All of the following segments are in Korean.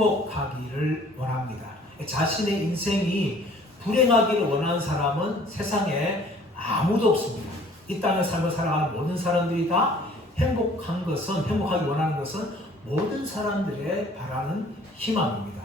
행복하기를 원합니다. 자신의 인생이 불행하기를 원하는 사람은 세상에 아무도 없습니다. 이 땅의 삶을 살아가는 모든 사람들이 다 행복하기 원하는 것은 모든 사람들의 바라는 희망입니다.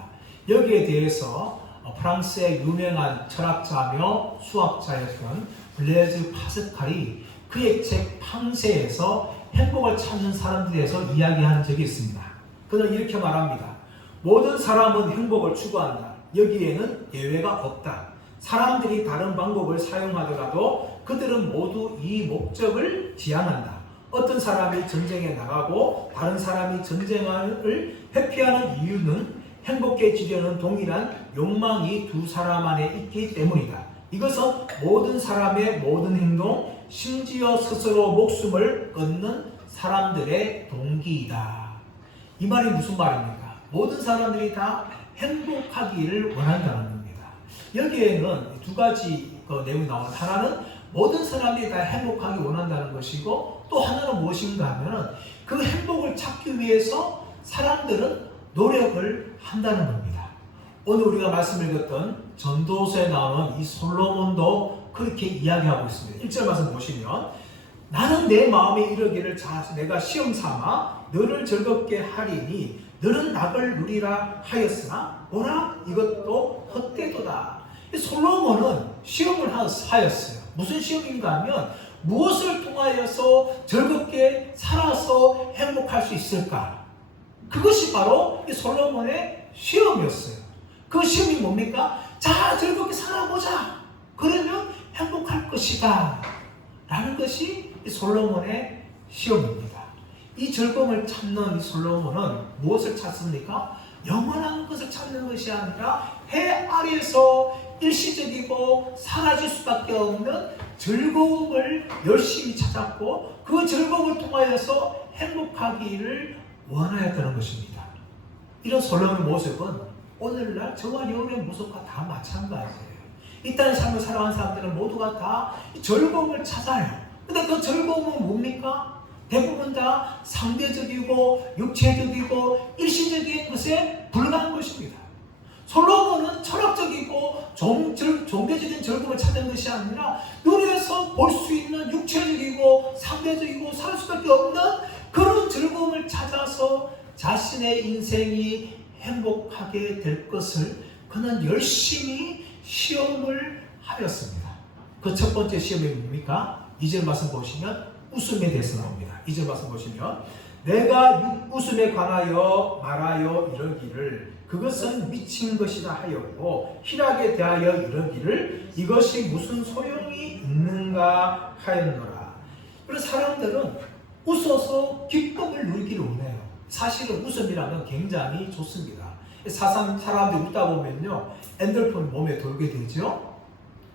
여기에 대해서 프랑스의 유명한 철학자며 수학자였던 블레즈 파스칼이 그의 책 팡세에서 행복을 찾는 사람들에 대해서 이야기한 적이 있습니다. 그는 이렇게 말합니다. 모든 사람은 행복을 추구한다. 여기에는 예외가 없다. 사람들이 다른 방법을 사용하더라도 그들은 모두 이 목적을 지향한다. 어떤 사람이 전쟁에 나가고 다른 사람이 전쟁을 회피하는 이유는 행복해지려는 동일한 욕망이 두 사람 안에 있기 때문이다. 이것은 모든 사람의 모든 행동, 심지어 스스로 목숨을 끊는 사람들의 동기이다. 이 말이 무슨 말입니까? 모든 사람들이 다 행복하기를 원한다는 겁니다. 여기에는 두 가지 내용이 나옵니다. 하나는 모든 사람들이 다 행복하기 원한다는 것이고, 또 하나는 무엇인가 하면 그 행복을 찾기 위해서 사람들은 노력을 한다는 겁니다. 오늘 우리가 말씀 읽었던 전도서에 나오는 이 솔로몬도 그렇게 이야기하고 있습니다. 1절 말씀 보시면 나는 내 마음에 이르기를 내가 시험 삼아 너를 즐겁게 하리니 너는 낙을 누리라 하였으나 보라 이것도 헛되도다. 솔로몬은 시험을 하였어요. 무슨 시험인가 하면 무엇을 통하여서 즐겁게 살아서 행복할 수 있을까? 그것이 바로 이 솔로몬의 시험이었어요. 그 시험이 뭡니까? 자, 즐겁게 살아보자. 그러면 행복할 것이다. 라는 것이 이 솔로몬의 시험입니다. 이 즐거움을 찾는 이 솔로몬은 무엇을 찾습니까? 영원한 것을 찾는 것이 아니라 해 아래에서 일시적이고 사라질 수밖에 없는 즐거움을 열심히 찾았고 그 즐거움을 통하여서 행복하기를 원하였다는 것입니다. 이런 솔로몬의 모습은 오늘날 저와 여러분의 모습과 다 마찬가지예요. 이 땅의 삶을 살아가는 사람들은 모두가 다 즐거움을 찾아요. 근데 그 즐거움은 뭡니까? 대부분 다 상대적이고 육체적이고 일시적인 것에 불과한 것입니다. 솔로몬은 철학적이고 종교적인 즐거움을 찾는 것이 아니라 눈에서 볼 수 있는 육체적이고 상대적이고 살 수밖에 없는 그런 즐거움을 찾아서 자신의 인생이 행복하게 될 것을 그는 열심히 시험을 하였습니다. 그 첫 번째 시험이 뭡니까? 2절 말씀 보시면 웃음에 대해서 나옵니다. 2절 말씀 보시면 내가 웃음에 관하여 말하여 이러기를 그것은 미친 것이라 하였고 희락에 대하여 이러기를 이것이 무슨 소용이 있는가 하였노라. 그래서 사람들은 웃어서 기쁨을 누리기를 원해요. 사실은 웃음이라면 굉장히 좋습니다. 사람들이 웃다 보면요 엔돌핀이 몸에 돌게 되죠.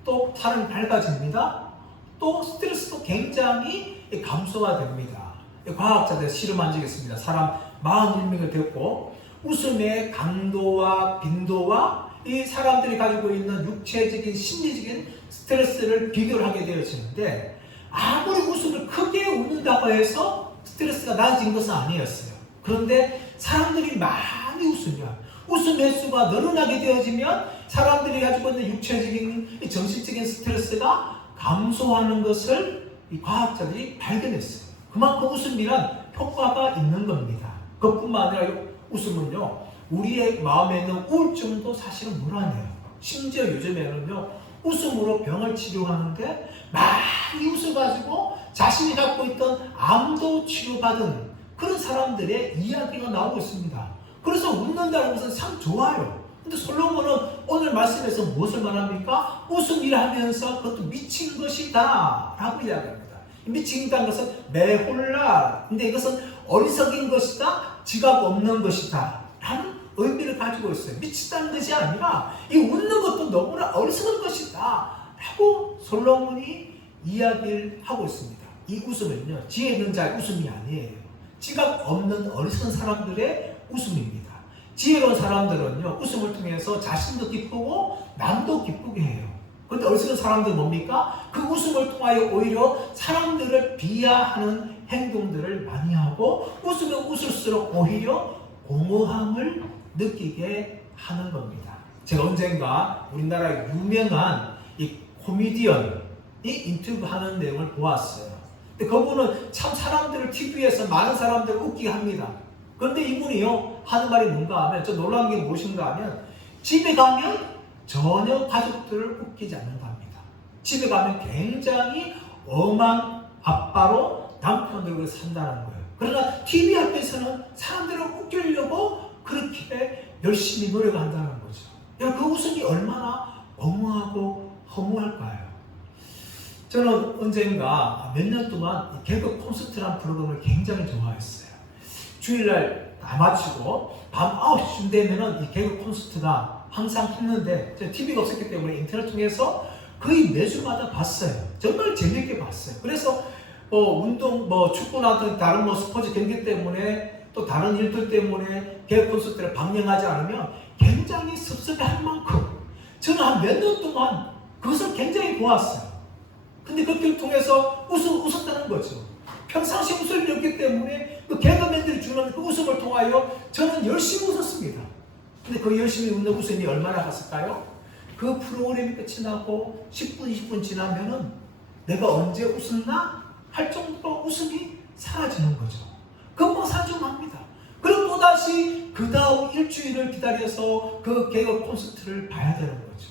또 사람이 밝아집니다. 또 스트레스도 굉장히 감소가 됩니다. 과학자들 실험한 적이 있습니다. 사람 41명을 데리고 웃음의 강도와 빈도와 이 사람들이 가지고 있는 육체적인 심리적인 스트레스를 비교를 하게 되어지는데 아무리 웃음을 크게 웃는다고 해서 스트레스가 낮아진 것은 아니었어요. 그런데 사람들이 많이 웃으면 웃음 횟수가 늘어나게 되어지면 사람들이 가지고 있는 육체적인 정신적인 스트레스가 감소하는 것을 이 과학자들이 발견했어요. 그만큼 웃음이란 효과가 있는 겁니다. 그것뿐만 아니라 웃음은요 우리의 마음에 있는 우울증도 사실은 물어내요. 심지어 요즘에는요 웃음으로 병을 치료하는데 많이 웃어가지고 자신이 갖고 있던 암도 치료받은 그런 사람들의 이야기가 나오고 있습니다. 그래서 웃는다는 것은 참 좋아요. 근데 솔로몬은 오늘 말씀에서 무엇을 말합니까? 웃음이라 하면서 그것도 미친 것이다 라고 이야기합니다. 미친다는 것은 매홀라, 근데 이것은 어리석인 것이다, 지각 없는 것이다 라는 의미를 가지고 있어요. 미치다는 것이 아니라 이 웃는 것도 너무나 어리석은 것이다 라고 솔로몬이 이야기를 하고 있습니다. 이 웃음은요 지혜 있는 자의 웃음이 아니에요. 지각 없는 어리석은 사람들의 웃음입니다. 지혜로운 사람들은요 웃음을 통해서 자신도 기쁘고 남도 기쁘게 해요. 그런데 어리석은 사람들은 뭡니까? 그 웃음을 통하여 오히려 사람들을 비하하는 행동들을 많이 하고 웃으면 웃을수록 오히려 공허함을 느끼게 하는 겁니다. 제가 언젠가 우리나라 유명한 이 코미디언이 인터뷰하는 내용을 보았어요. 근데 그분은 참 사람들을 TV에서 많은 사람들을 웃기게 합니다. 그런데 이분이요 하는 말이 뭔가 하면, 저 놀라운 게 무엇인가 하면, 집에 가면 전혀 가족들을 웃기지 않는답니다. 집에 가면 굉장히 엄한 아빠로 남편들과 산다는 거예요. 그러나 TV 앞에서는 사람들을 웃기려고 그렇게 열심히 노력한다는 거죠. 그 웃음이 얼마나 엉망하고 허무할까요? 저는 언젠가 몇 년 동안 개그 콘서트라는 프로그램을 굉장히 좋아했어요. 주일날 다 마치고 밤 9시쯤 되면은 이 개그 콘서트가 항상 했는데, 제가 TV가 없었기 때문에 인터넷 통해서 거의 매주마다 봤어요. 정말 재밌게 봤어요. 그래서 운동, 축구나 다른 스포츠 경기 때문에 또 다른 일들 때문에 개그 콘서트를 방영하지 않으면 굉장히 섭섭해할 만큼 저는 한 몇 년 동안 그것을 굉장히 보았어요. 근데 그걸 통해서 웃었다는 거죠. 평상시 웃을 일 없기 때문에 그 개그맨들이 주는 그 웃음을 통하여 저는 열심히 웃었습니다. 근데 그 열심히 웃는 웃음이 얼마나 갔을까요? 그 프로그램이 끝이 나고 10분, 20분 지나면은 내가 언제 웃었나 할 정도로 웃음이 사라지는 거죠. 그것만 사라져납니다. 그럼 또다시 그 다음 일주일을 기다려서 그 개그 콘서트를 봐야 되는 거죠.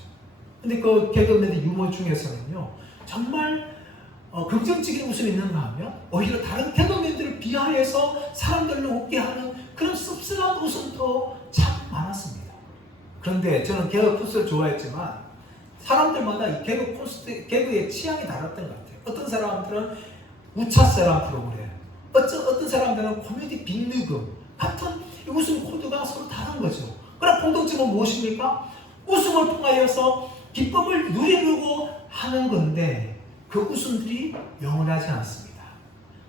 근데 그 개그맨의 유머 중에서는요, 정말 긍정적인 웃음이 있는가 하면 오히려 다른 개그맨들을 비하해서 사람들을 웃게 하는 그런 씁쓸한 웃음도 참 많았습니다. 그런데 저는 개그 콘서트를 좋아했지만 사람들마다 이 개그 콘서트, 개그의 취향이 달랐던 것 같아요. 어떤 사람들은 우차사랑 프로그램, 어떤 사람들은 코미디 빅리그 같은 웃음 코드가 서로 다른 거죠. 그러나 공통점은 무엇입니까? 웃음을 통하여서 기쁨을 누리려고 하는 건데 그 웃음들이 영원하지 않습니다.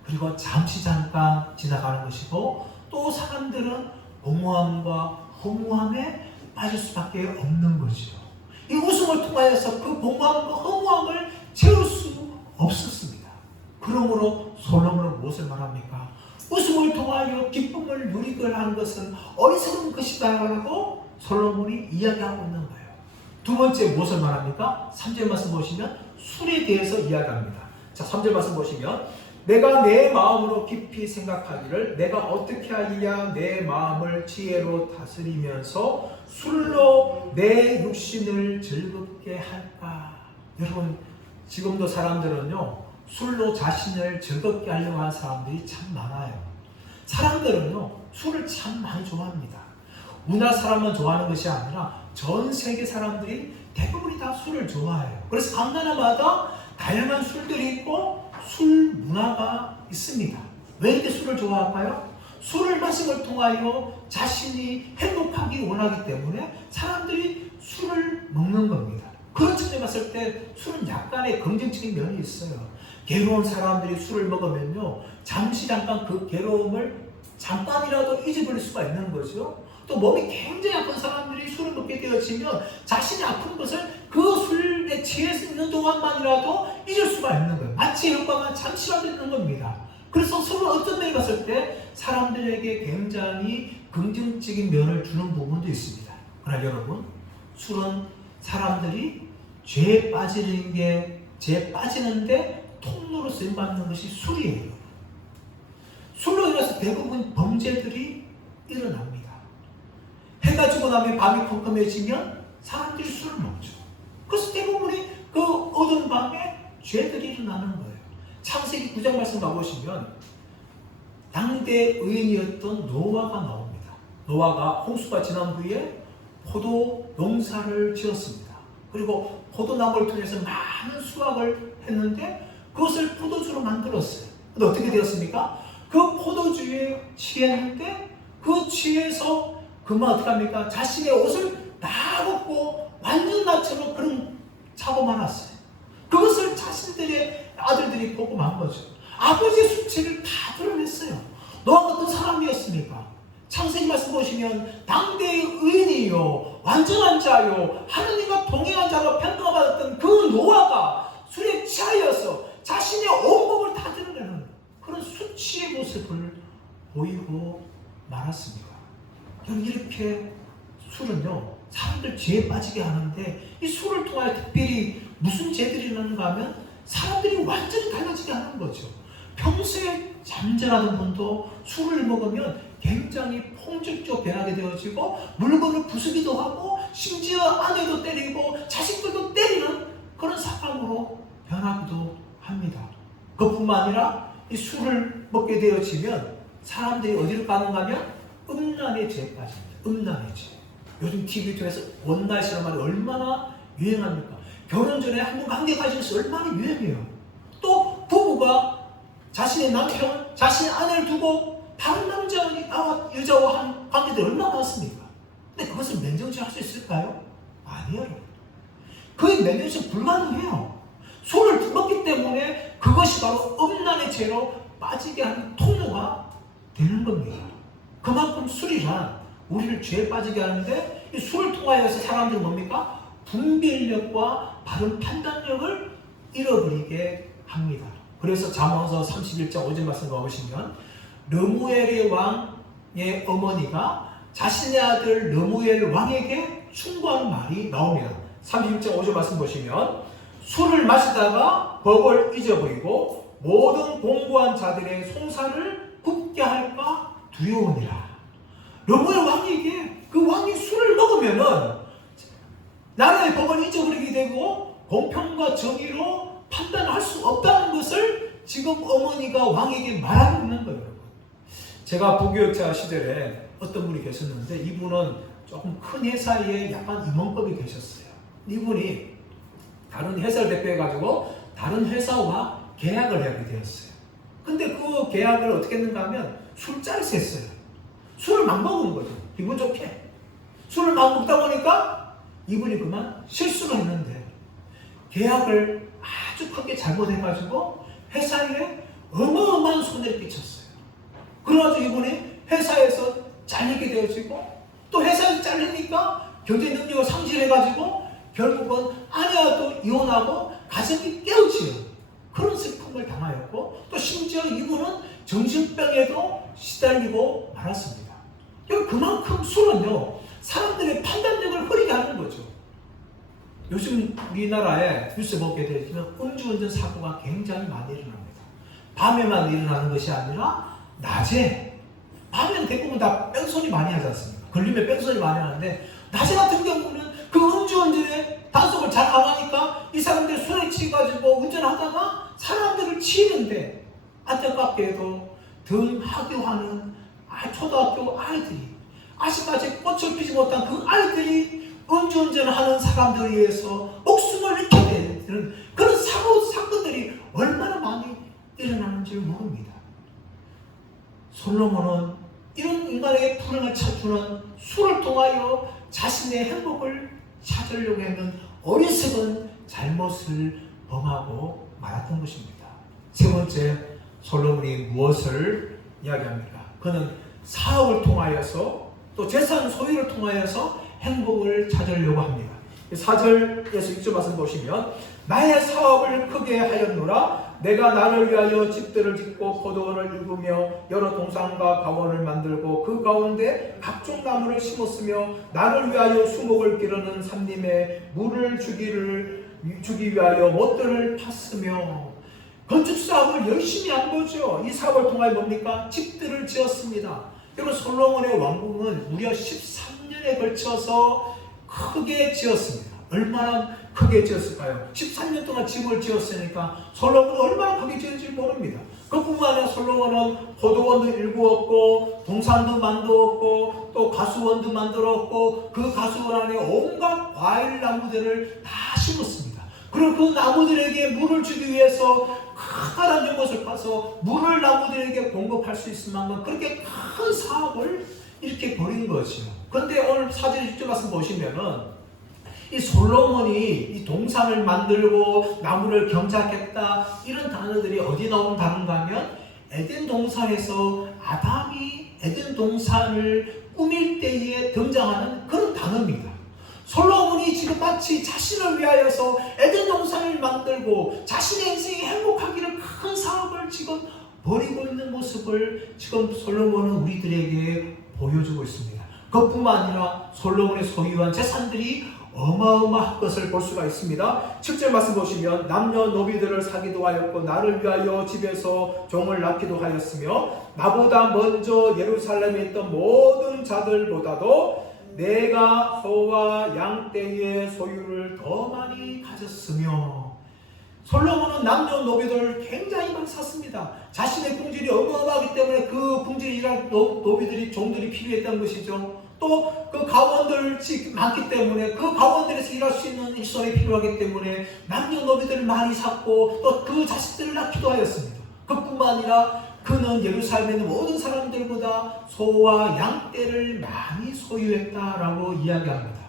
그리고 잠시 잠깐 지나가는 것이고, 또 사람들은 공허함과 허무함에 빠질 수밖에 없는 거죠. 이 웃음을 통하여서 그 공허함과 허무함을 채울 수 없었습니다. 그러므로 솔로몬은 무엇을 말합니까? 웃음을 통하여 기쁨을 누리걸 하는 것은 어리석은 것이다 라고 솔로몬이 이야기하고 있는 거예요. 두 번째 무엇을 말합니까? 3절 말씀 보시면 술에 대해서 이야기합니다. 자, 3절 말씀 보시면, 내가 내 마음으로 깊이 생각하기를 내가 어떻게 하리야 내 마음을 지혜로 다스리면서 술로 내 육신을 즐겁게 할까. 여러분, 지금도 사람들은요 술로 자신을 즐겁게 하려고 하는 사람들이 참 많아요. 사람들은요 술을 참 많이 좋아합니다. 우리나라 사람만 좋아하는 것이 아니라 전 세계 사람들이 대부분이 다 술을 좋아해요. 그래서 각 나라마다 다양한 술들이 있고 술 문화가 있습니다. 왜 이렇게 술을 좋아할까요? 술을 마심을 통하여 자신이 행복하기 원하기 때문에 사람들이 술을 먹는 겁니다. 그런 측면에 봤을 때 술은 약간의 긍정적인 면이 있어요. 괴로운 사람들이 술을 먹으면요 잠시 잠깐 그 괴로움을 잠깐이라도 잊어버릴 수가 있는 거죠. 또 몸이 굉장히 아픈 사람들이 술을 먹게 되어지면 자신이 아픈 것을 그 술에 취해서 있는 동안만이라도 잊을 수가 있는 거예요. 마치 효과가 잠시라도 있는 겁니다. 그래서 술을 어떤 면에 봤을 때 사람들에게 굉장히 긍정적인 면을 주는 부분도 있습니다. 그러나 여러분, 술은 사람들이 죄에 빠지는데 통로로 쓰임받는 것이 술이에요. 술로 인해서 대부분 범죄들이 일어납니다. 해가 지고 나면 밤이 컴컴해지면 사람들이 술을 먹죠. 그래서 대부분이 그 어두운 밤에 죄들이 일어나는 거예요. 창세기 9장 말씀 가보시면 당대 의인이었던 노아가 나옵니다. 노아가 홍수가 지난 후에 포도 농사를 지었습니다. 그리고 포도나무를 통해서 많은 수확을 했는데 그것을 포도주로 만들었어요. 근데 어떻게 되었습니까? 그 포도주에 취했는데 그 취해서 그만 어떻게 합니까? 자신의 옷을 다 벗고 완전 나처럼 그런 사고가 났어요. 그것을 자신들의 아들들이 보고 만 거죠. 아버지의 수치를 다 드러냈어요. 노아가 어떤 사람이었습니까? 창세기 말씀 보시면 당대의 의인이요 완전한 자요 하느님과 동행한 자로 평가받았던 그 노아가 술에 취하여서 자신의 온몸을 다 드러내는 그런 수치의 모습을 보이고 말았습니다. 이렇게 술은요, 사람들 죄에 빠지게 하는데, 이 술을 통하여 특별히 무슨 죄들이 나는가 하면 사람들이 완전히 달라지게 하는 거죠. 평소에 잠잠하던 분도 술을 먹으면 굉장히 폭력적으로 변하게 되어지고, 물건을 부수기도 하고, 심지어 아내도 때리고 자식들도 때리는 그런 사람으로 변하기도 합니다. 그뿐만 아니라 이 술을 먹게 되어지면 사람들이 어디로 가는가 하면 음란의 죄에 빠집니다. 음란의 죄. 요즘 TV 통해서 원나잇이라는 말이 얼마나 유행합니까? 결혼 전에 한번 관계 가지면서 얼마나 유행해요. 또 부부가 자신의 남편, 자신의 아내를 두고 다른 남자와 여자와 한 관계들이 얼마나 많습니까? 근데 그것을 맨정신에 할 수 있을까요? 아니에요. 거의 맨정신 불가능해요. 술을 먹기 때문에 그것이 바로 음란의 죄로 빠지게 하는 통로가 되는 겁니다. 그만큼 술이란 우리를 죄에 빠지게 하는데, 이 술을 통하여서 사람들은 뭡니까? 분별력과 바른 판단력을 잃어버리게 합니다. 그래서 잠언서 31장 5절 말씀 보시면 르무엘의 왕의 어머니가 자신의 아들 르무엘 왕에게 충고하는 말이 나옵니다. 31장 5절 말씀 보시면 술을 마시다가 법을 잊어버리고 모든 공고한 자들의 송사를 굽게 할까 두려우니라. 르무엘 왕에게, 그 왕이 술을 먹으면은 나라의 법을 잊어버리게 되고 공평과 정의로 판단할 수 없다는 것을 지금 어머니가 왕에게 말하고 있는 거예요. 제가 부교육자 시절에 어떤 분이 계셨는데, 이분은 조금 큰 회사에 약간 임원급이 계셨어요. 이분이 다른 회사를 대표해가지고 다른 회사와 계약을 하게 되었어요. 근데 그 계약을 어떻게 했는가 하면 술자리에서 했어요. 술을 막 먹은 거죠. 기분 좋게. 술을 막 먹다 보니까 이분이 그만 실수를 했는데, 계약을 아주 크게 잘못해가지고 회사에 어마어마한 손해를 끼쳤어요. 그래가지고 이분이 회사에서 잘리게 되어지고, 또 회사에서 잘리니까 경제 능력을 상실해가지고 결국은 아내와 또 이혼하고 가정이 깨어지는 그런 슬픔을 당하였고, 또 심지어 이분은 정신병에도 시달리고 말았습니다. 그만큼 술은요, 사람들의 판단력을 흐리게 하는 거죠. 요즘 우리나라에 뉴스 보게 되면 음주운전 사고가 굉장히 많이 일어납니다. 밤에만 일어나는 것이 아니라 낮에, 밤에는 대부분 다 뺑소니 많이 하지 않습니까? 걸리면 뺑소니 많이 하는데, 낮에 같은 경우는 그 음주운전에 단속을 잘 안 하니까 이 사람들이 술에 취해가지고 운전하다가 사람들을 치는데, 안타깝게도 등 하교하는 초등학교 아이들이, 아직까지 꽃을 피지 못한 그 아이들이 음주운전을 하는 사람들에 의해서 목숨을 잃게 되는 그런 사건들이 얼마나 많이 일어나는지 모릅니다. 솔로몬은 이런 인간에게 불행을 찾주는 술을 통하여 자신의 행복을 찾으려고 하는 어리석은 잘못을 범하고 말았던 것입니다. 세 번째, 솔로몬이 무엇을 이야기합니까? 그는 사업을 통하여서, 또 재산 소유를 통하여서 행복을 찾으려고 합니다. 4절에서 6절 말씀 보시면 나의 사업을 크게 하였노라. 내가 나를 위하여 집들을 짓고 포도원을 일구며 여러 동산과 가원을 만들고 그 가운데 각종 나무를 심었으며 나를 위하여 수목을 기르는 산림에 물을 주기 위하여 못들을 팠으며, 건축 사업을 열심히 한 거죠. 이 사업을 통하여 뭡니까? 집들을 지었습니다. 여러분, 솔로몬의 왕궁은 무려 13년에 걸쳐서 크게 지었습니다. 얼마나 크게 지었을까요? 13년 동안 집을 지었으니까 솔로몬은 얼마나 크게 지었는지 모릅니다. 그뿐만 아니라 솔로몬은 포도원도 일구었고 동산도 만들었고 또 가수원도 만들었고 그 가수원 안에 온갖 과일 나무들을 다 심었습니다. 그리고 그 나무들에게 물을 주기 위해서 커다란 연못을 파서 물을 나무들에게 공급할 수 있을 만큼 그렇게 큰 사업을 이렇게 벌인 거죠. 그런데 오늘 4절 6절 말씀 보시면은 이 솔로몬이 이 동산을 만들고 나무를 경작했다, 이런 단어들이 어디 나오는 단어인가 하면 에덴 동산에서 아담이 에덴 동산을 꾸밀 때에 등장하는 그런 단어입니다. 솔로몬이 지금 마치 자신을 위하여서 에덴 동산을 만들고 자신의 인생이 행복하기를 큰 사업을 지금 벌이고 있는 모습을 지금 솔로몬은 우리들에게 보여주고 있습니다. 그뿐만 아니라 솔로몬이 소유한 재산들이 어마어마한 것을 볼 수가 있습니다. 7절 말씀 보시면 남녀 노비들을 사기도 하였고 나를 위하여 집에서 종을 낳기도 하였으며 나보다 먼저 예루살렘에 있던 모든 자들보다도 내가 소와 양떼의 소유를 더 많이 가졌으며, 솔로몬은 남녀 노비들을 굉장히 많이 샀습니다. 자신의 궁질이 어마어마하기 때문에 그 궁질에 일할 노비들이, 종들이 필요했던 것이죠. 또 그 가원들이 많기 때문에 그 가원들에서 일할 수 있는 일손이 필요하기 때문에 남녀 노비들을 많이 샀고 또 그 자식들을 낳기도 하였습니다. 그뿐만 아니라 그는 예루살렘에 있는 모든 사람들보다 소와 양떼를 많이 소유했다라고 이야기합니다.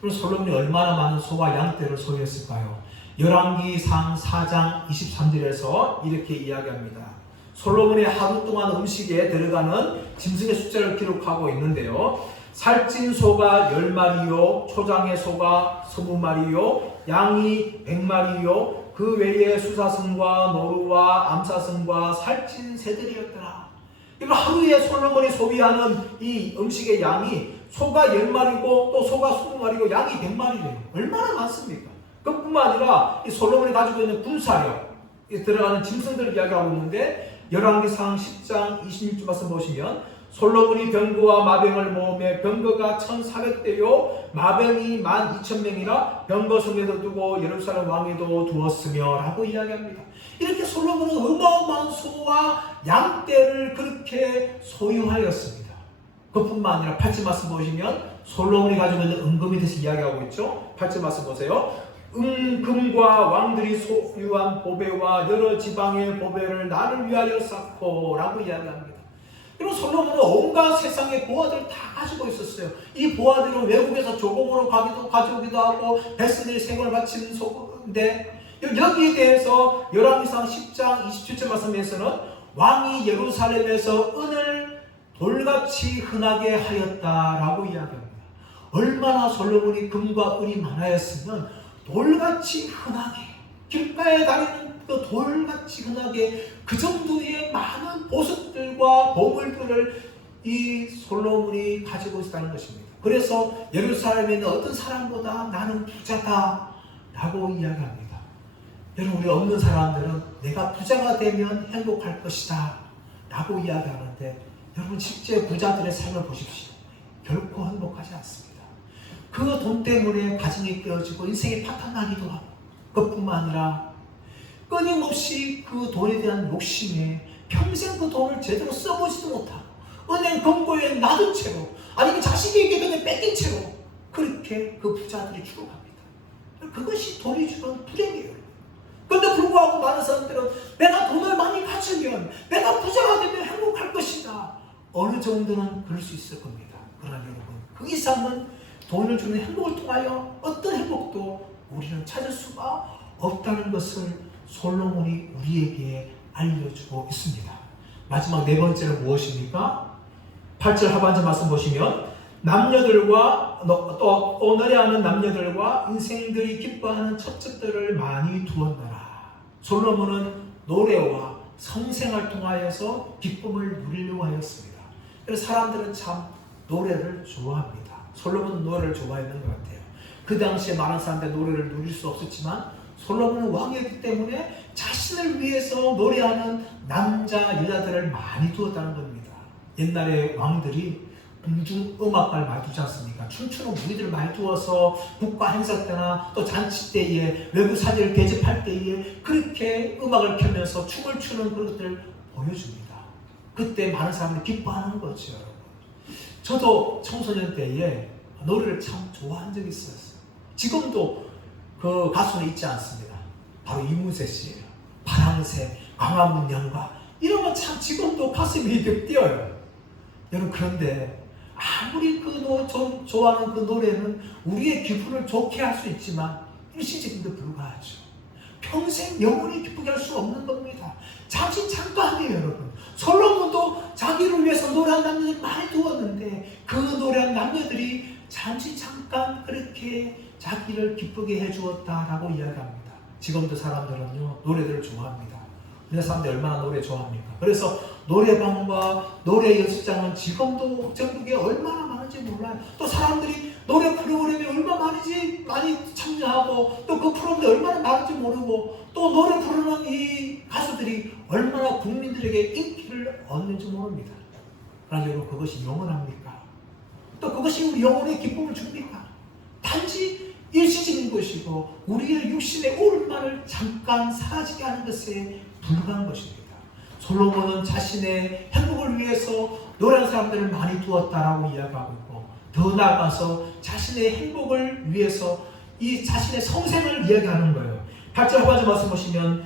그럼 솔로몬이 얼마나 많은 소와 양떼를 소유했을까요? 열왕기상 4장 23절에서 이렇게 이야기합니다. 솔로몬의 하루 동안 음식에 들어가는 짐승의 숫자를 기록하고 있는데요. 살찐 소가 10마리요, 초장의 소가 20마리요, 양이 100마리요, 그 외에 수사승과 노루와 암사승과 살찐 새들이었더라. 이거 하루에 솔로몬이 소비하는 이 음식의 양이 소가 10마리고 또 소가 20마리고 양이 100마리래요. 얼마나 많습니까? 그뿐만 아니라 이 솔로몬이 가지고 있는 군사력, 들어가는 짐승들을 이야기하고 있는데 열왕기상 10장 26절 말씀 보시면 솔로몬이 병거와 마병을 모으며 병거가 1,400대요 마병이 12,000명이라 병거 성에도 두고 예루살렘 왕에도 두었으며 라고 이야기합니다. 이렇게 솔로몬은 어마어마한 소와 양떼를 그렇게 소유하였습니다. 그뿐만 아니라 8절 말씀 보시면 솔로몬이 가지고 있는 은금에 대해서 이야기하고 있죠. 8절 말씀 보세요. 금과 왕들이 소유한 보배와 여러 지방의 보배를 나를 위하여 쌓고 라고 이야기합니다. 그리고 솔로몬은 온갖 세상의 보화들을 다 가지고 있었어요. 이 보화들은 외국에서 조공으로 가져오기도 하고 백성들이 생을 바치는 소인데, 여기에 대해서 열왕기상 10장 27절 말씀에서는 왕이 예루살렘에서 은을 돌같이 흔하게 하였다라고 이야기합니다. 얼마나 솔로몬이 금과 은이 많아였으면 돌같이 흔하게, 길가에 다니는 그 돌같이 흔하게 그 정도의 많은 보석들과 보물들을 이 솔로몬이 가지고 있었다는 것입니다. 그래서 예루살렘에 있는 어떤 사람보다 나는 부자다 라고 이야기합니다. 여러분, 우리 없는 사람들은 내가 부자가 되면 행복할 것이다 라고 이야기하는데, 여러분 실제 부자들의 삶을 보십시오. 결코 행복하지 않습니다. 그 돈 때문에 가정이 깨어지고 인생이 파탄나기도 하고, 그것뿐만 아니라 끊임없이 그 돈에 대한 욕심에 평생 그 돈을 제대로 써보지도 못하고 은행 금고에 놔둔 채로, 아니면 자식에게 그냥 뺏긴 채로 그렇게 그 부자들이 죽어갑니다. 그것이 돈이 주는 불행이에요. 그런데 불구하고 많은 사람들은 내가 돈을 많이 가지면, 내가 부자가 되면 행복할 것이다. 어느 정도는 그럴 수 있을 겁니다. 그러나 여러분, 그 이상은 돈을 주는 행복을 통하여 어떤 행복도 우리는 찾을 수가 없다는 것을 솔로몬이 우리에게 알려주고 있습니다. 마지막 네 번째는 무엇입니까? 8절 하반절 말씀 보시면 남녀들과 또 노래하는 남녀들과 인생들이 기뻐하는 첩첩들을 많이 두었노라. 솔로몬은 노래와 성생을 통하여서 기쁨을 누리려고 하였습니다. 그래서 사람들은 참 노래를 좋아합니다. 솔로몬은 노래를 좋아했는 것 같아요. 그 당시에 많은 사람들이 노래를 누릴 수 없었지만 솔로몬은 왕이었기 때문에 자신을 위해서 노래하는 남자, 여자들을 많이 두었다는 겁니다. 옛날에 왕들이 음악가를 많이 두지 않습니까? 춤추는 무기들을 많이 두어서 국가 행사 때나 또 잔치 때에, 외국 사진을 대접할 때에 그렇게 음악을 켜면서 춤을 추는 그런 것들을 보여줍니다. 그때 많은 사람들이 기뻐하는 거죠. 저도 청소년 때에 노래를 참 좋아한 적이 있었어요. 지금도 그 가수는 있지 않습니다. 바로 이문세 씨예요. 파랑새, 광화문 연가, 이런 건 참 지금도 가슴이 뛰어요. 여러분, 그런데 아무리 좋아하는 그 노래는 우리의 기분을 좋게 할 수 있지만 일시적인데 불과하죠. 평생 영원히 기쁘게 할 수 없는 겁니다. 잠시 잠깐이에요, 여러분. 솔로몬도 자기를 위해서 노래한 남녀들이 많이 두었는데 그 노래한 남녀들이 잠시 잠깐 그렇게 자기를 기쁘게 해주었다라고 이야기합니다. 지금도 사람들은요, 노래들을 좋아합니다. 우리나라 사람들이 얼마나 노래 좋아합니까? 그래서 노래방과 노래 연습장은 지금도 전국에 얼마나 많은 많은지 몰라요. 또 사람들이 노래 프로그램에 얼마나 많이 참여하고 또 그 프로그램이 얼마나 많은지 모르고 또 노래 부르는 이 가수들이 얼마나 국민들에게 인기를 얻는지 모릅니다. 그러나 여러분, 그것이 영원합니까? 또 그것이 우리 영혼의 기쁨을 줍니까? 단지 일시적인 것이고 우리의 육신의 오랜만을 잠깐 사라지게 하는 것에 불과한 것입니다. 솔로몬은 자신의 행복을 위해서 노래하는 사람들을 많이 두었다라고 이야기하고 있고, 더 나아가서 자신의 행복을 위해서 이 자신의 성생을 이야기하는 거예요. 8절 하반절 말씀 보시면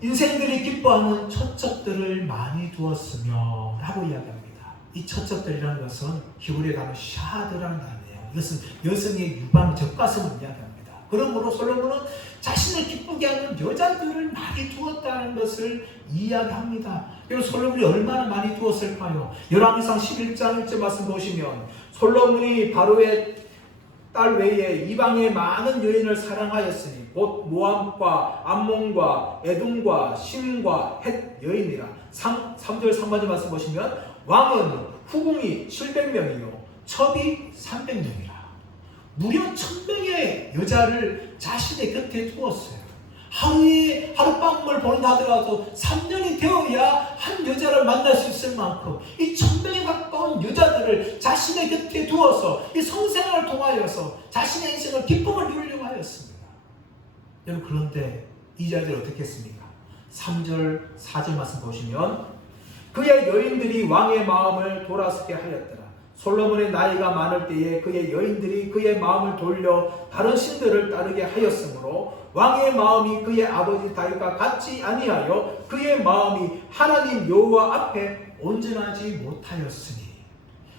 인생들이 기뻐하는 첩첩들을 많이 두었으며 라고 이야기합니다. 이 첩첩들이라는 것은 히브리어 단어 샤드라는 단어예요. 이것은 여성의 유방, 젖가슴을 이야기합니다. 그러므로 솔로몬은 자신을 기쁘게 하는 여자들을 많이 두었다는 것을 이야기합니다. 그리고 솔로몬이 얼마나 많이 두었을까요? 열왕기상 11장 1절 말씀 보시면 솔로몬이 바로의 딸 외에 이방의 많은 여인을 사랑하였으니 곧 모압과 암몬과 에돔과 심과 헷 여인이라. 3절 3절 말씀 보시면 왕은 후궁이 700명이요 첩이 300명이라. 무려 1000명의 여자를 자신의 곁에 두었어요. 하룻밤을 보낸다 하더라도 3년이 되어야 한 여자를 만날 수 있을 만큼 이 1000명에 가까운 여자들을 자신의 곁에 두어서 이 성생활을 통하여서 자신의 인생을 기쁨을 누리려고 하였습니다. 여러분, 그런데 이 여자들이 어떻게 했습니까? 3절 4절 말씀 보시면 그의 여인들이 왕의 마음을 돌아서게 하였더라. 솔로몬의 나이가 많을 때에 그의 여인들이 그의 마음을 돌려 다른 신들을 따르게 하였으므로 왕의 마음이 그의 아버지 다윗과 같지 아니하여 그의 마음이 하나님 여호와 앞에 온전하지 못하였으니.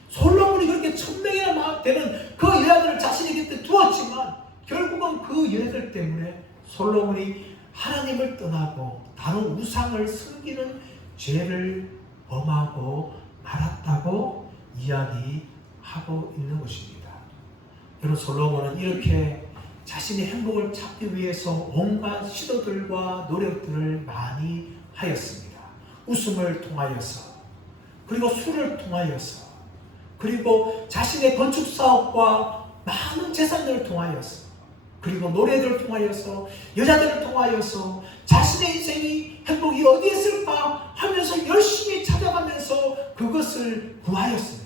솔로몬이 그렇게 1000명이나 되는 그 여자들을 자신의 곁에 두었지만 결국은 그 여자들 때문에 솔로몬이 하나님을 떠나고 다른 우상을 섬기는 죄를 범하고 말았다고 이야기하고 있는 것입니다. 여러분, 솔로몬은 이렇게 자신의 행복을 찾기 위해서 온갖 시도들과 노력들을 많이 하였습니다. 웃음을 통하여서, 그리고 술을 통하여서, 그리고 자신의 건축 사업과 많은 재산들을 통하여서, 그리고 노래들을 통하여서, 여자들을 통하여서 자신의 인생이 행복이 어디에 있을까 하면서 열심히 찾아가면서 그것을 구하였습니다.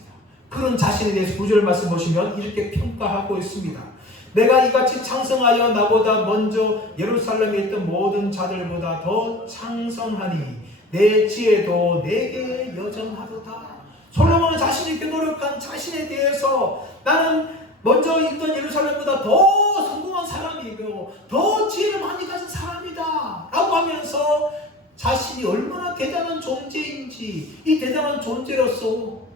그런 자신에 대해서 9절 말씀 보시면 이렇게 평가하고 있습니다. 내가 이같이 창성하여 나보다 먼저 예루살렘에 있던 모든 자들보다 더 창성하니 내 지혜도 내게 여전하도다. 솔로몬은 자신이 노력한 자신에 대해서 나는 먼저 있던 예루살렘보다 더 성공한 사람이고 더 지혜를 많이 가진 사람이다 라고 하면서 자신이 얼마나 대단한 존재인지, 이 대단한 존재로서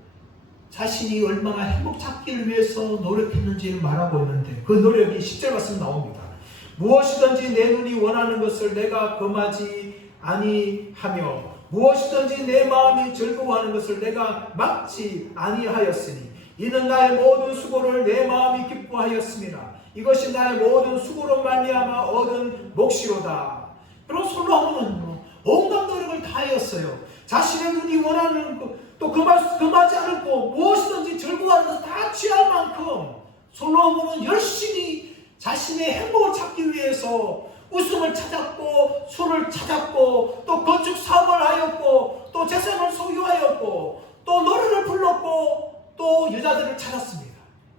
자신이 얼마나 행복 찾기를 위해서 노력했는지를 말하고 있는데, 그 노력이 10절 말씀 나옵니다. 무엇이든지 내 눈이 원하는 것을 내가 금하지 아니하며 무엇이든지 내 마음이 즐거워하는 것을 내가 막지 아니하였으니 이는 나의 모든 수고를 내 마음이 기뻐하였습니다. 이것이 나의 모든 수고로 말미암아 얻은 몫이로다. 그리고 솔로몬은 온갖 노력을 다하였어요. 자신의 눈이 원하는 것, 또 금하지 않고 무엇이든지 즐거워하는 것을 다 취할 만큼 솔로몬은 열심히 자신의 행복을 찾기 위해서 웃음을 찾았고 술을 찾았고 또 건축 사업을 하였고 또 재산을 소유하였고 또 노래를 불렀고 또 여자들을 찾았습니다.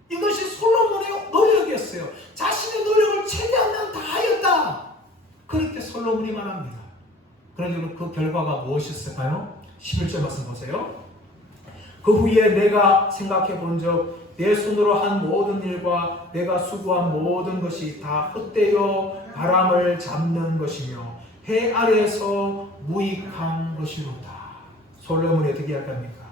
이것이 솔로몬의 노력이었어요. 자신의 노력을 최대한 다 하였다. 그렇게 솔로몬이 말합니다. 그러니 그 결과가 무엇이었을까요? 11절 말씀 보세요. 그 후에 내가 생각해 본 적 내 손으로 한 모든 일과 내가 수고한 모든 것이 다 헛되어 바람을 잡는 것이며 해 아래에서 무익한 것이로다. 솔로몬이 어떻게 할겁니까?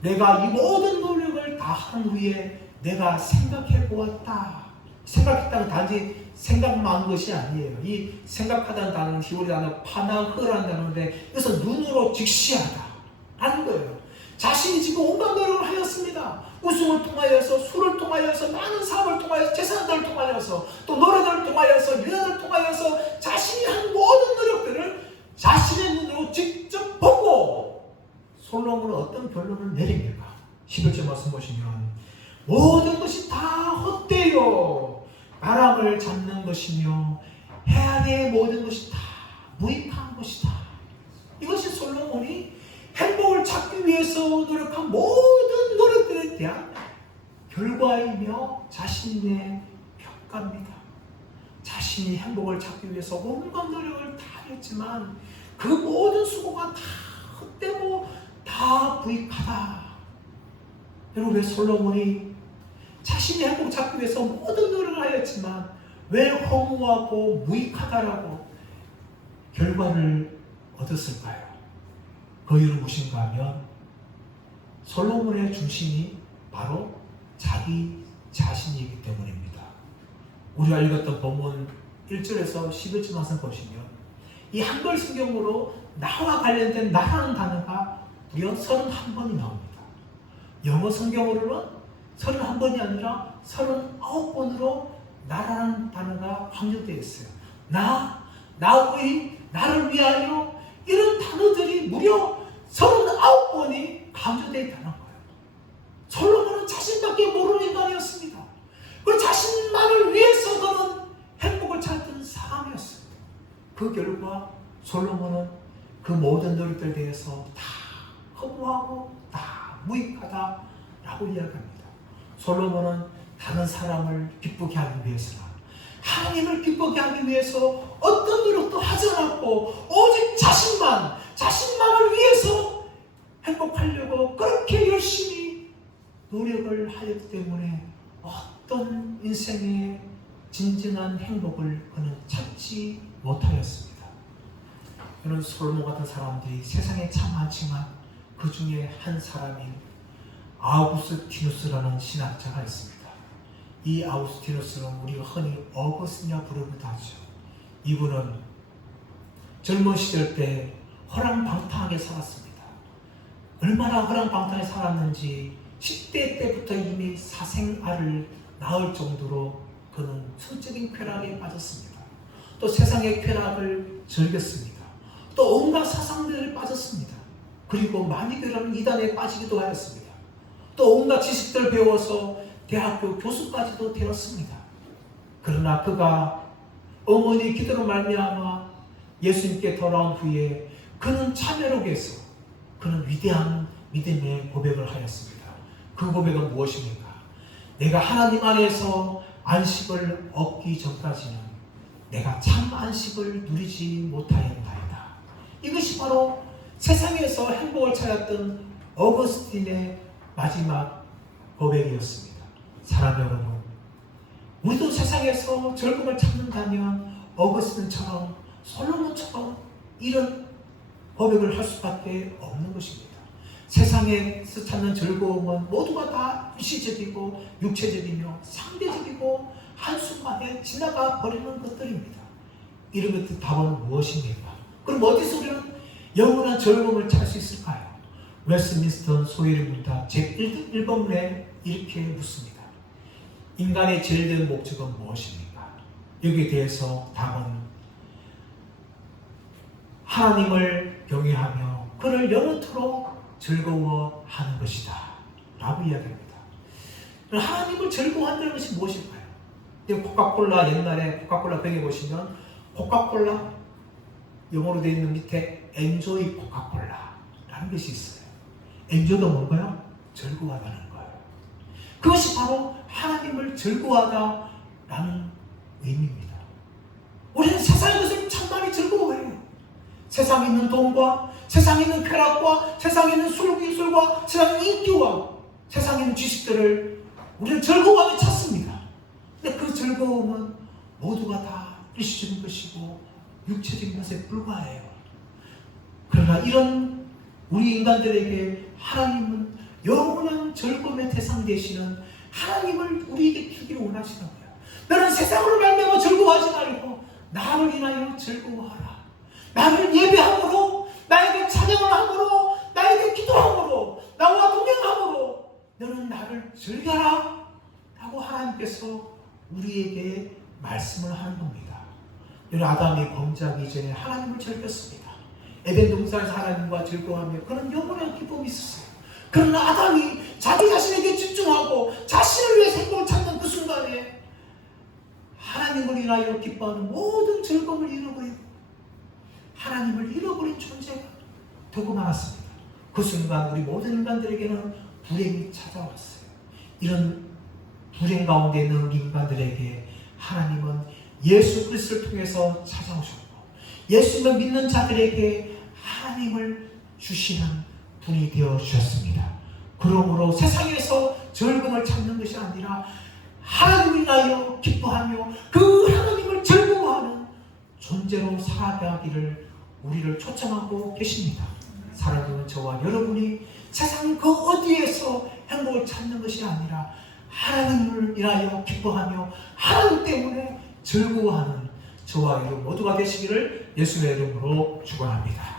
내가 이 모든 노력을 다 한 후에 내가 생각해 보았다. 생각했다는 단지 생각만 한 것이 아니에요. 이 생각하다는 단어는 히브리 단어 파나흐라는 단어인데 이것은 눈으로 직시하다 라는 거예요. 자신이 지금 온갖 노력을 하였습니다. 웃음을 통하여서, 술을 통하여서, 많은 사업을 통하여서, 재산들을 통하여서, 또 노래들을 통하여서, 유행을 통하여서 자신이 한 모든 노력들을 자신의 눈으로 직접 보고 솔로몬은 어떤 결론을 내립니까? 11절 말씀 보시면 모든 것이 다 헛되요 바람을 잡는 것이며 해악의 모든 것이 다 무익한 것이다. 이것이 솔로몬이 행복을 찾기 위해서 노력한 모든 노력들에 대한 결과이며 자신의 평가입니다. 자신이 행복을 찾기 위해서 온갖 노력을 다 했지만 그 모든 수고가 다 헛되고 다 무익하다. 여러분, 왜 솔로몬이 자신의 행복을 찾기 위해서 모든 노력을 하였지만 왜 허무하고 무익하다라고 결과를 얻었을까요? 그 이유는 무엇인가 하면 솔로몬의 중심이 바로 자기 자신이기 때문입니다. 우리가 읽었던 본문 1절에서 11절 말씀 보시면 이 한글 성경으로 나와 관련된 나라는 단어가 무려 31번이 나옵니다. 영어 성경으로는 31번이 아니라 39번으로 나라는 단어가 강조되어 있어요. 나의, 나를 위하여 이런 단어들이 무려 39번이 강조되어 있다는 거예요. 솔로몬은 자신밖에 모르는 인간이었습니다. 그 자신만을 위해서 그는 행복을 찾던 사람이었습니다. 그 결과 솔로몬은 그 모든 노력들에 대해서 다 허무하고 다 무익하다라고 이야기합니다. 솔로몬은 다른 사람을 기쁘게 하기 위해서나 하나님을 기쁘게 하기 위해서 어떤 노력도 하지 않았고 오직 자신만을 위해서 행복하려고 그렇게 열심히 노력을 하였기 때문에 어떤 인생의 진정한 행복을 그는 찾지 못하였습니다. 그는 솔로몬 같은 사람들이 세상에 참 많지만 그 중에 한 사람인 아우구스티누스라는 신학자가 있습니다. 이 아우구스티누스는 우리가 흔히 어거스티냐 부르기도 하죠. 이분은 젊은 시절 때 허랑방탕하게 살았습니다. 얼마나 허랑방탕하게 살았는지 10대 때부터 이미 사생아를 낳을 정도로 그는 성적인 쾌락에 빠졌습니다. 또 세상의 쾌락을 즐겼습니다. 또 온갖 사상들에 빠졌습니다. 그리고 마니교라는 이단에 빠지기도 하였습니다. 또 온갖 지식들을 배워서 대학교 교수까지도 되었습니다. 그러나 그가 어머니 기도로 말미암아 예수님께 돌아온 후에 그는 참여록에서 그는 위대한 믿음의 고백을 하였습니다. 그 고백은 무엇입니까? 내가 하나님 안에서 안식을 얻기 전까지는 내가 참 안식을 누리지 못하였나이다. 이것이 바로 세상에서 행복을 찾았던 어거스틴의 마지막 고백이었습니다. 사랑하는 여러분, 우리도 세상에서 즐거움을 찾는다면 어거스틴처럼 솔로몬처럼 이런 고백을 할 수밖에 없는 것입니다. 세상에서 찾는 즐거움은 모두가 다 일시적이고 육체적이며 상대적이고 한순간에 지나가 버리는 것들입니다. 이런 것들 답은 무엇입니까? 그럼 어디서 우리는 영원한 즐거움을 찾을 수 있을까요? 웨스트민스터 소위의 문답 제1번문에 이렇게 묻습니다. 인간의 제일 된 목적은 무엇입니까? 여기에 대해서 답은 하나님을 경외하며 그를 영원토록 즐거워하는 것이다 라고 이야기합니다. 하나님을 즐거워한다는 것이 무엇일까요? 코카콜라, 옛날에 코카콜라 병에 보시면 코카콜라 영어로 되어 있는 밑에 엔조이 코카콜라 라는 것이 있어요. 엔조이가 뭔가요? 즐거워하다는 거예요. 그것이 바로 하나님을 즐거워하다라는 의미입니다. 우리는 세상의 것을 참 많이 즐거워해요. 세상에 있는 돈과 세상에 있는 쾌락과 세상에 있는 술기술과 세상에 있는 인기와 세상에 있는 지식들을 우리는 즐거워하게 찾습니다. 근데 그 즐거움은 모두가 다 일시적인 것이고 육체적인 것에 불과해요. 그러나 이런 우리 인간들에게 하나님은 영원한 즐거움의 대상 되시는 하나님을 우리에게 주기를 원하시는 거예요. 너는 세상으로 말미암아 즐거워하지 말고 나를 인하여 즐거워하라. 나를 예배함으로, 나에게 찬양을 함으로, 나에게 기도함으로, 나와 동행함으로 너는 나를 즐겨라 라고 하나님께서 우리에게 말씀을 하는 겁니다. 여러분, 아담이 범죄하기 전에 하나님을 즐겼습니다. 에덴 동산에서 하나님과 즐거워하며 그는 영원한 기쁨이 있었어요. 그러나 아담이 자기 자신에게 집중하고 자신을 위해 행복을 찾는 그 순간에 하나님을 인하여 기뻐하는 모든 즐거움을 잃어버리고 하나님을 잃어버린 존재가 되고 말았습니다. 그 순간 우리 모든 인간들에게는 불행이 찾아왔어요. 이런 불행 가운데 있는 우리 인간들에게 하나님은 예수 그리스도를 통해서 찾아오셨고 예수님을 믿는 자들에게 하나님을 주시는 분이 되어 주셨습니다. 그러므로 세상에서 즐거움을 찾는 것이 아니라 하나님을 인하여 기뻐하며 그 하나님을 즐거워하는 존재로 살아가기를 우리를 초청하고 계십니다. 사랑하는 저와 여러분이 세상 그 어디에서 행복을 찾는 것이 아니라 하나님을 인하여 기뻐하며 하나님 때문에 즐거워하는 저와 여러분 모두가 되시기를 예수의 이름으로 축원합니다.